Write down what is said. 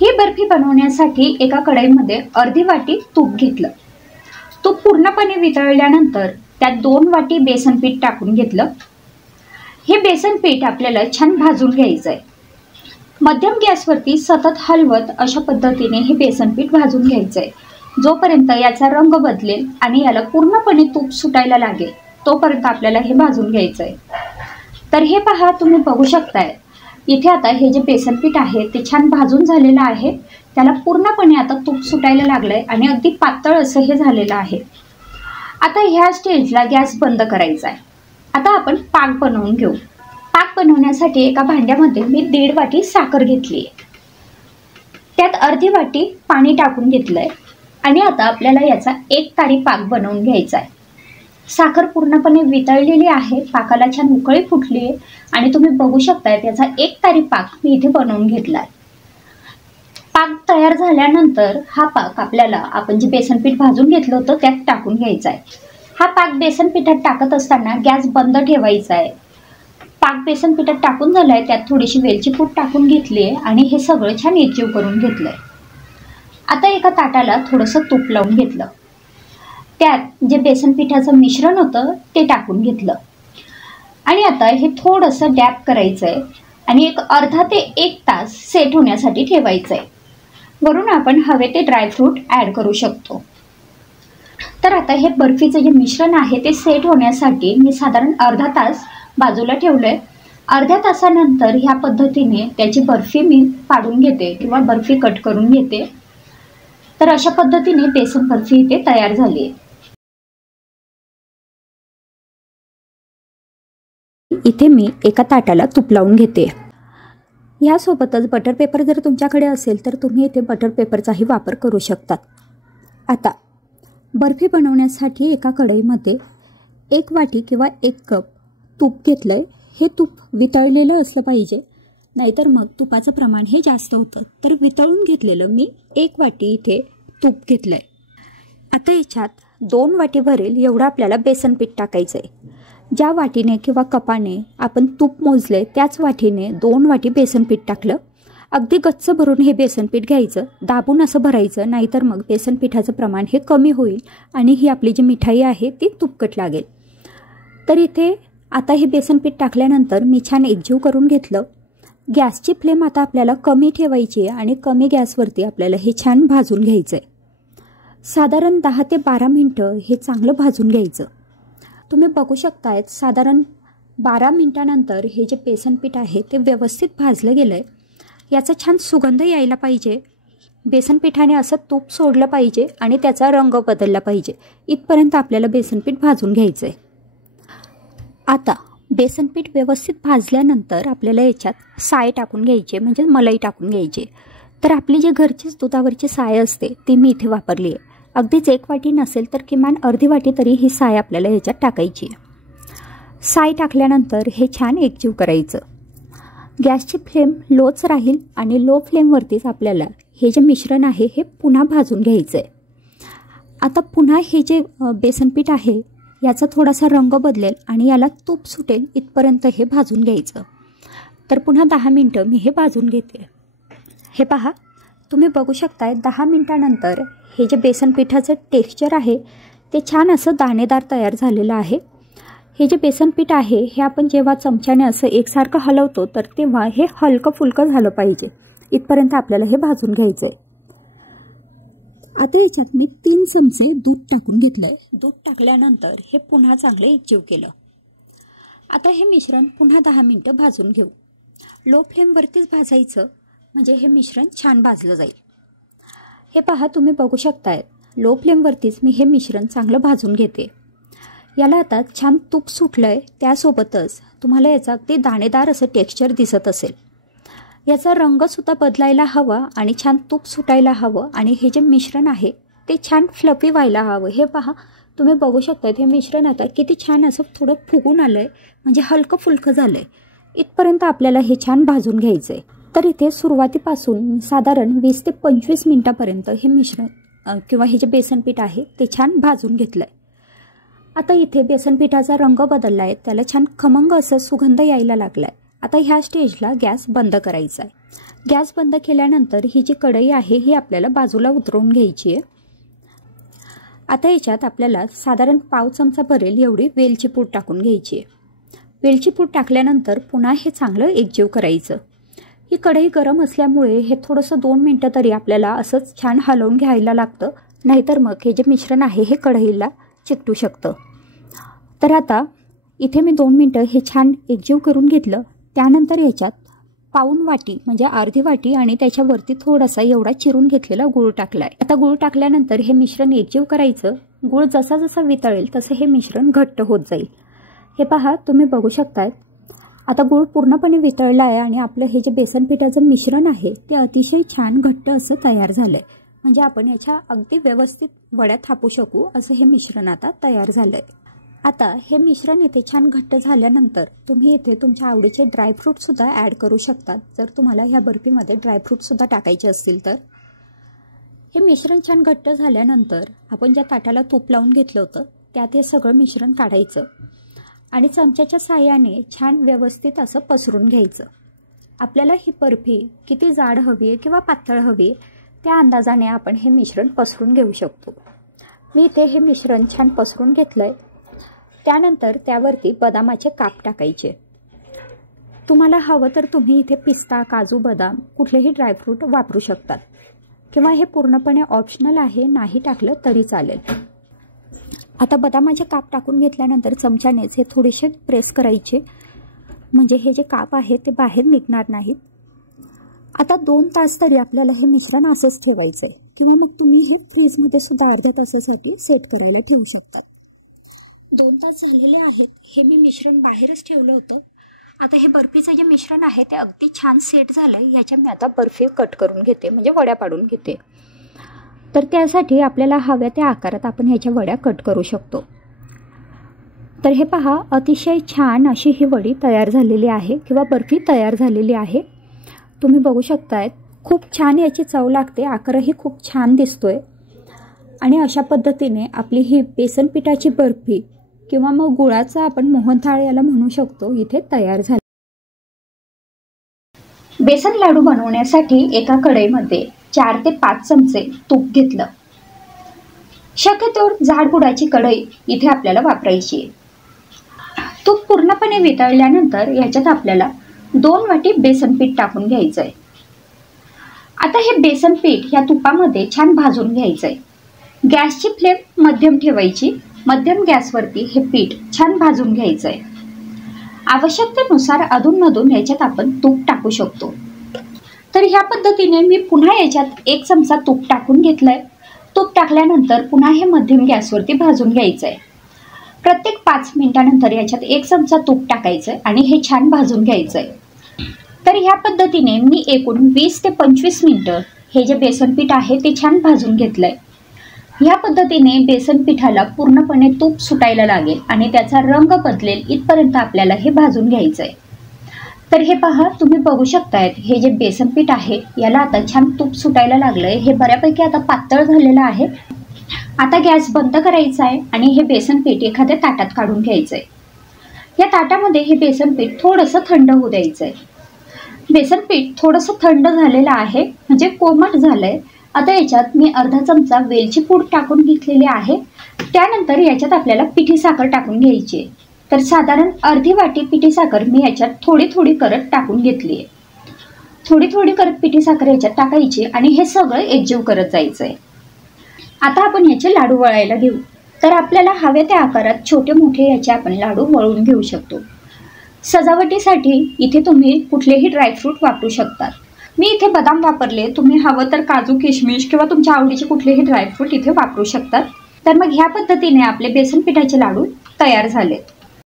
ही बर्फी बनवण्यासाठी एका कढईमध्ये अर्धी वाटी तूप घेतलं। तूप पूर्णपणे वितळल्यानंतर त्यात 2 वाटी बेसन पीठ टाकून घेतलं। हे बेसन पीठ आपल्याला छान भाजून घ्यायचं आहे। मध्यम गॅसवरती सतत हलवत अशा पद्धतीने हे बेसन पीठ भाजून घ्यायचं आहे, जोपर्यंत याचा रंग बदलेल आणि याला पूर्णपणे तूप सुटायला लागेल तोपर्यंत आपल्याला हे भाजून घ्यायचं आहे। तर हे पहा, तुम्ही बघू शकताय इथे आता हे जे बेसन पीठ आहे ते छान भाजून झालेलं आहे। त्याला पूर्णपणे आता तूप सुटायला लागलंय आणि अगदी पातळ असं हे झालेलं आहे। आता ह्या स्टेजला गॅस बंद करायचा आहे। आता आपण पाक बनवून घेऊ। पाक बनवण्यासाठी एका भांड्यामध्ये मी 1.5 वाटी साखर घेतली आहे। त्यात अर्धी वाटी पाणी टाकून घेतलंय आणि आता आपल्याला याचा 1 तारी पाक बनवून घ्यायचा आहे। साखर पूर्णपणे वितळलेली आहे, पाकाला छान उकळी फुटली आहे आणि तुम्ही बघू शकताय त्याचा 1 तारी पाक मी इथे बनवून घेतलाय। पाक तयार झाल्यानंतर हा पाक आपल्याला आपण जे बेसन पीठ भाजून घेतलं होतं त्यात टाकून घ्यायचा आहे। हा पाक बेसन पिठात टाकत असताना गॅस बंद ठेवायचा आहे। पाक बेसन पिठात टाकून झालाय, त्यात थोडीशी वेलची पूड टाकून घेतली आहे आणि हे सगळं छान एकजीव करून घेतलंय। आता एका ताटाला थोडंसं तूप लावून घेतलं, त्यात जे बेसन पिठाचं मिश्रण होतं ते टाकून घेतलं आणि आता हे थोडंसं डॅप करायचं आहे आणि एक अर्धा ते 1 तास सेट होण्यासाठी ठेवायचं आहे। वरून आपण हवे ते ड्रायफ्रूट ॲड करू शकतो। तर आता हे बर्फीचं जे मिश्रण आहे ते सेट होण्यासाठी मी साधारण अर्धा तास बाजूला ठेवलंय। अर्ध्या तासानंतर ह्या पद्धतीने त्याची बर्फी मी पाडून घेते किंवा बर्फी कट करून घेते। तर अशा पद्धतीने बेसन बर्फी इथे तयार झाली आहे। इथे मी एका ताटाला तूप लावून घेते। यासोबतच बटर पेपर जर तुमच्याकडे असेल तर तुम्ही इथे बटर पेपरचाही वापर करू शकतात। आता बर्फी बनवण्यासाठी एका कढईमध्ये 1 वाटी किंवा 1 कप तूप घेतलंय। हे तूप वितळलेलं असलं पाहिजे, नाहीतर मग तुपाचं प्रमाण हे जास्त होतं। तर वितळून घेतलेलं मी 1 वाटी इथे तूप घेतलंय। आता याच्यात 2 वाटी भरेल एवढं आपल्याला बेसन पीठ टाकायचं आहे। ज्या वाटीने किंवा कपाने आपण तूप मोजले त्याच वाटीने 2 वाटी बेसन पीठ टाकलं। अगदी गच्च भरून हे बेसन पीठ घ्यायचं, दाबून असं भरायचं, नाहीतर मग बेसन पिठाचं प्रमाण हे कमी होईल आणि ही आपली जी मिठाई आहे ती तुपकट लागेल। तर इथे आता हे बेसन पीठ टाकल्यानंतर मी छान एकजीव करून घेतलं। गॅसची फ्लेम आता आपल्याला कमी ठेवायची आहे आणि कमी गॅसवरती आपल्याला हे छान भाजून घ्यायचं आहे। साधारण 10 ते 12 मिनटं हे चांगलं भाजून घ्यायचं। तुम्ही बघू शकताय साधारण 12 मिनिटानंतर हे जे बेसन पीठ आहे ते व्यवस्थित भाजलं गेलं आहे। याचा छान सुगंध यायला पाहिजे, बेसन पिठाने असं तूप सोडलं पाहिजे आणि त्याचा रंग बदलला पाहिजे, इथपर्यंत आपल्याला बेसन पीठ भाजून घ्यायचं आहे। आता बेसन पीठ व्यवस्थित भाजल्यानंतर आपल्याला याच्यात साय टाकून घ्यायची, म्हणजे मलाई टाकून घ्यायची। तर आपली जी घरचीच दुधावरची साय असते ती मी इथे वापरली आहे। अगदीच 1 वाटी नसेल तर किमान अर्धी वाटी तरी ही साय आपल्याला याच्यात टाकायची आहे। साय टाकल्यानंतर हे छान एकजीव करायचं। गॅसची फ्लेम लोच राहील आणि लो फ्लेमवरतीच आपल्याला हे जे मिश्रण आहे हे पुन्हा भाजून घ्यायचं आहे। आता पुन्हा हे जे बेसन पीठ आहे याचा थोडासा रंग बदलेल आणि याला तूप सुटेल इथपर्यंत हे भाजून घ्यायचं। तर पुन्हा 10 मिनटं मी हे भाजून घेते। हे पहा, तुम्ही बघू शकताय 10 मिनिटानंतर हे जे बेसन पिठाचं टेक्स्चर आहे ते छान असं दाणेदार तयार झालेलं आहे। हे जे बेसन पीठ आहे हे आपण जेव्हा चमच्याने असं एकसारखं हलवतो तर तेव्हा हे हलकं फुलकं झालं पाहिजे, इथपर्यंत आपल्याला हे भाजून घ्यायचं आहे। आता याच्यात मी 3 चमचे दूध टाकून घेतलंय। दूध टाकल्यानंतर हे पुन्हा चांगलं एकजीव केलं। आता हे मिश्रण पुन्हा 10 मिनिटं भाजून घेऊ। लो फ्लेमवरतीच भाजायचं, म्हणजे हे मिश्रण छान भाजलं जाईल। हे पहा, तुम्ही बघू शकताय लो फ्लेमवरतीच मी हे मिश्रण चांगलं भाजून घेते। याला आता छान तूप सुटलंय, त्यासोबतच तुम्हाला याचा अगदी दाणेदार असं टेक्स्चर दिसत असेल। याचा रंगसुद्धा बदलायला हवा आणि छान तूप सुटायला हवं आणि हे जे मिश्रण आहे ते छान फ्लफी व्हायला हवं। हे पहा, तुम्ही बघू शकता हे मिश्रण आता किती छान असं थोडं फुगून आलंय, म्हणजे हलकं फुलकं झालंय। इथपर्यंत आपल्याला हे छान भाजून घ्यायचं आहे। तर इथे सुरुवातीपासून साधारण 20 ते 25 मिनिटापर्यंत हे मिश्रण किंवा हे जे बेसन पीठ आहे ते छान भाजून घेतलंय। आता इथे बेसन पिठाचा रंग बदलला आहे, त्याला छान खमंग असं सुगंध यायला लागलाय आता ह्या स्टेजला गॅस बंद करायचा आहे. गॅस बंद केल्यानंतर ही जी कढई आहे ही आपल्याला बाजूला उतरवून घ्यायची आहे. आता याच्यात आपल्याला साधारण पाव चमचा भरेल एवढी वेलची पूड टाकून घ्यायची आहे. वेलची पूड टाकल्यानंतर पुन्हा हे चांगलं एकजीव करायचं. ही कढई गरम असल्यामुळे हे थोडंसं 2 मिनटं तरी आपल्याला असंच छान हलवून घ्यायला लागतं, नाहीतर मग हे जे मिश्रण आहे हे कढईला चिकटू शकतं. तर आता इथे मी 2 मिनटं हे छान एकजीव करून घेतलं. त्यानंतर याच्यात पाऊण वाटी म्हणजे अर्धी वाटी आणि त्याच्यावरती थोडासा एवढा चिरून घेतलेला गूळ टाकलाय. आता गूळ टाकल्यानंतर हे मिश्रण एकजीव करायचं. गूळ जसा जसा वितळेल तसं हे मिश्रण घट्ट होत जाईल. हे पहा, तुम्ही बघू शकताय आता गूळ पूर्णपणे वितळला आहे आणि आपलं हे जे बेसन पिठाचं मिश्रण आहे ते अतिशय छान घट्ट असं तयार झालंय. म्हणजे आपण याच्या अगदी व्यवस्थित वड्या थापू शकू असं हे मिश्रण आता तयार झालंय. आता हे मिश्रण इथे छान घट्ट झाल्यानंतर तुम्ही इथे तुमच्या आवडीचे ड्रायफ्रूटसुद्धा ॲड करू शकतात, जर तुम्हाला ह्या बर्फीमध्ये ड्रायफ्रूटसुद्धा टाकायचे असतील तर. हे मिश्रण छान घट्ट झाल्यानंतर आपण ज्या ताटाला तूप लावून घेतलं होतं त्यात हे सगळं मिश्रण काढायचं आणि चमच्याच्या साहाय्याने छान व्यवस्थित असं पसरून घ्यायचं. आपल्याला ही बर्फी किती जाड हवी आहे किंवा पातळ हवी आहे त्या अंदाजाने आपण हे मिश्रण पसरून घेऊ शकतो. मी इथे हे मिश्रण छान पसरून घेतलंय. त्यानंतर त्यावरती बदामाचे काप टाकायचे. तुम्हाला हवं तर तुम्ही इथे पिस्ता, काजू, बदाम कुठलेही ड्रायफ्रूट वापरू शकतात किंवा हे पूर्णपणे ऑप्शनल आहे, नाही टाकलं तरी चालेल. आता बदामाचे काप टाकून घेतल्यानंतर चमच्यानेच हे थोडेसे प्रेस करायचे, म्हणजे हे जे काप आहे ते बाहेर निघणार नाहीत. आता 2 तास तरी आपल्याला हे मिश्रण असंच ठेवायचं आहे किंवा मग तुम्ही हे फ्रीजमध्ये सुद्धा अर्ध्या तासासाठी सेट करायला ठेवू शकतात. 2 तास झालेले आहेत. हे मी मिश्रण बाहेरच ठेवलं होतं. आता हे बर्फीचं जे मिश्रण आहे ते अगदी छान सेट झालंय. याच्या मी आता बर्फी कट करून घेते, म्हणजे वड्या पाडून घेते. तर त्यासाठी आपल्याला हव्या त्या आकारात आपण ह्याच्या वड्या कट करू शकतो. तर हे पहा, अतिशय छान अशी ही वडी तयार झालेली आहे किंवा बर्फी तयार झालेली आहे. तुम्ही बघू शकताय खूप छान याची चव लागते, आकारही खूप छान दिसतोय. आणि अशा पद्धतीने आपली ही बेसन पिठाची बर्फी किंवा मग गुळाचा आपण मोहनथाळ याला म्हणू शकतो इथे तयार झाली. बेसन लाडू बनवण्यासाठी एका कढईमध्ये 4 ते 5 चमचे तूप घेतलं. शक्यतो जाड बुडाची कढई इथे आपल्याला वापरायची आहे. तूप पूर्णपणे वितळल्यानंतर याच्यात आपल्याला 2 वाटी बेसन पीठ टाकून घ्यायचं आहे. आता हे बेसन पीठ या तुपामध्ये छान भाजून घ्यायचं आहे. गॅसची फ्लेम मध्यम ठेवायची. मध्यम गॅसवरती हे पीठ छान भाजून घ्यायचं आहे. आवश्यकतेनुसार अधूनमधून याच्यात आपण तूप टाकू शकतो. तर ह्या पद्धतीने मी पुन्हा याच्यात 1 चमचा तूप टाकून घेतलंय. तूप टाकल्यानंतर पुन्हा हे मध्यम गॅसवरती भाजून घ्यायचं आहे. प्रत्येक 5 मिनिटानंतर याच्यात 1 चमचा तूप टाकायचं आणि हे छान भाजून घ्यायचं आहे. तर ह्या पद्धतीने मी एकूण 20 ते 25 मिनिटं हे जे बेसन पीठ आहे ते छान भाजून घेतलंय. ह्या पद्धतीने बेसन पिठाला पूर्णपणे तूप सुटायला लागेल आणि त्याचा रंग बदलेल इथपर्यंत आपल्याला हे भाजून घ्यायचं आहे. तर हे पहा, तुम्ही बघू शकतायत हे जे बेसन पीठ आहे याला आता छान तूप सुटायला लागलंय. हे बऱ्यापैकी आता पातळ झालेलं आहे. आता गॅस बंद करायचा आहे आणि हे बेसन पीठ एखाद्या ताटात काढून घ्यायचं आहे. या ताटामध्ये हे बेसन पीठ थोडंसं थंड होऊ द्यायचं आहे. बेसन पीठ थोडंसं थंड झालेलं आहे, म्हणजे कोमट झालंय. आता याच्यात मी अर्धा चमचा वेलची पूड टाकून घेतलेली आहे. त्यानंतर याच्यात आपल्याला पिठी साखर टाकून घ्यायची आहे. तर साधारण अर्धी वाटी पिठी साखर मी याच्यात थोडी थोडी करत टाकून घेतली आहे. थोडी थोडी करत पिठी साखर याच्यात टाकायची आणि हे सगळं एकजीव करत जायचं आहे. आता आपण याचे लाडू वळायला घेऊ. तर आपल्याला हव्या त्या आकारात छोटे मोठे याचे आपण लाडू वळून घेऊ शकतो. सजावटीसाठी इथे तुम्ही कुठलेही ड्रायफ्रूट वापरू शकतात. मी इथे बदाम वापरले. तुम्ही हवं तर काजू, किशमिश किंवा तुमच्या आवडीचे कुठलेही ड्रायफ्रूट इथे वापरू शकतात. तर मग ह्या पद्धतीने आपले बेसन पिठाचे लाडू तयार झालेत.